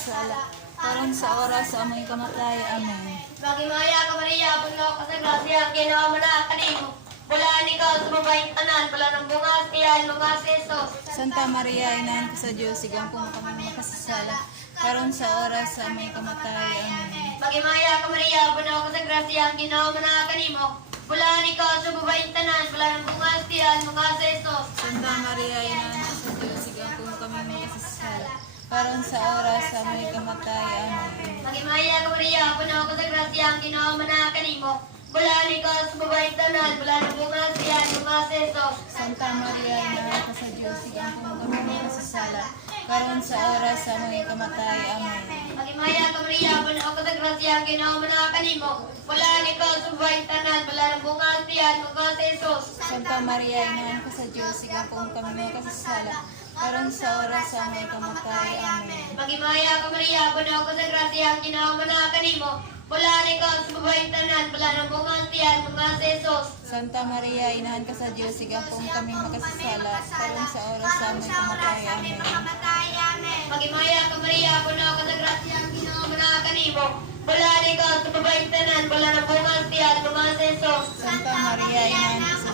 makasasala, karon sa oras sa aming kamatay. Amen. Magimaya ka Maria, puno ka sa grasya, ginawa mo na kanimo. Bulaan ikaw sa babaeng tanan, wala ng bungas, iyan mga sesos. Santa Maria, Inahan ka sa Diyos, sigang po kami makasasala, karon sa oras sa aming kamatay. Amen. Magimaya ka Maria, puno ka sa grasya, ginawa mo na kanimo. Bulaan ikaw sa babaeng tanan, wala ng bungas, iyan mga sesos. Santa Maria, Inahan ka sa Diyos, sigang po kami makasasala, karon sa oras sa aming kamatay. Amen. Magimaya ka Maria, puno ka sa grasya, ginawa mo na kanimo. Bulaan ikaw sa babaeng tanan, wala ng bungas, iyan mga sesos. Santa Maria, Inahan ka sa Diyos, sigang po kami makasasala, karon sa oras sa aming kamatay. Amen. Magimaya ka Maria, puno ka sa grasya, ginawa mo na kanimo. Bulaan ikaw sa babaeng tanan, wala ng bungas, iyan mga sesos. Santa Maria, Inahan ka sa Diyos, sigang po kami makasasala, karon sa oras sa aming kamatay. Amen. Magimaya ka Maria, puno ka sa grasya, ginawa mo na kanimo. Bulaan ikaw sa babaeng tanan, wala ng bungas, iyan mga sesos. Santa Maria, Inahan ka sa Diyos, sigang po kami makasasala, karon sa oras sa aming kamatay. Amen. Magimaya ka Maria, puno ka sa grasya, ginawa mo na kanimo. Bulaan ikaw sa babaeng tanan, wala ng bungas, iyan mga sesos. Santa Maria, Inahan ka sa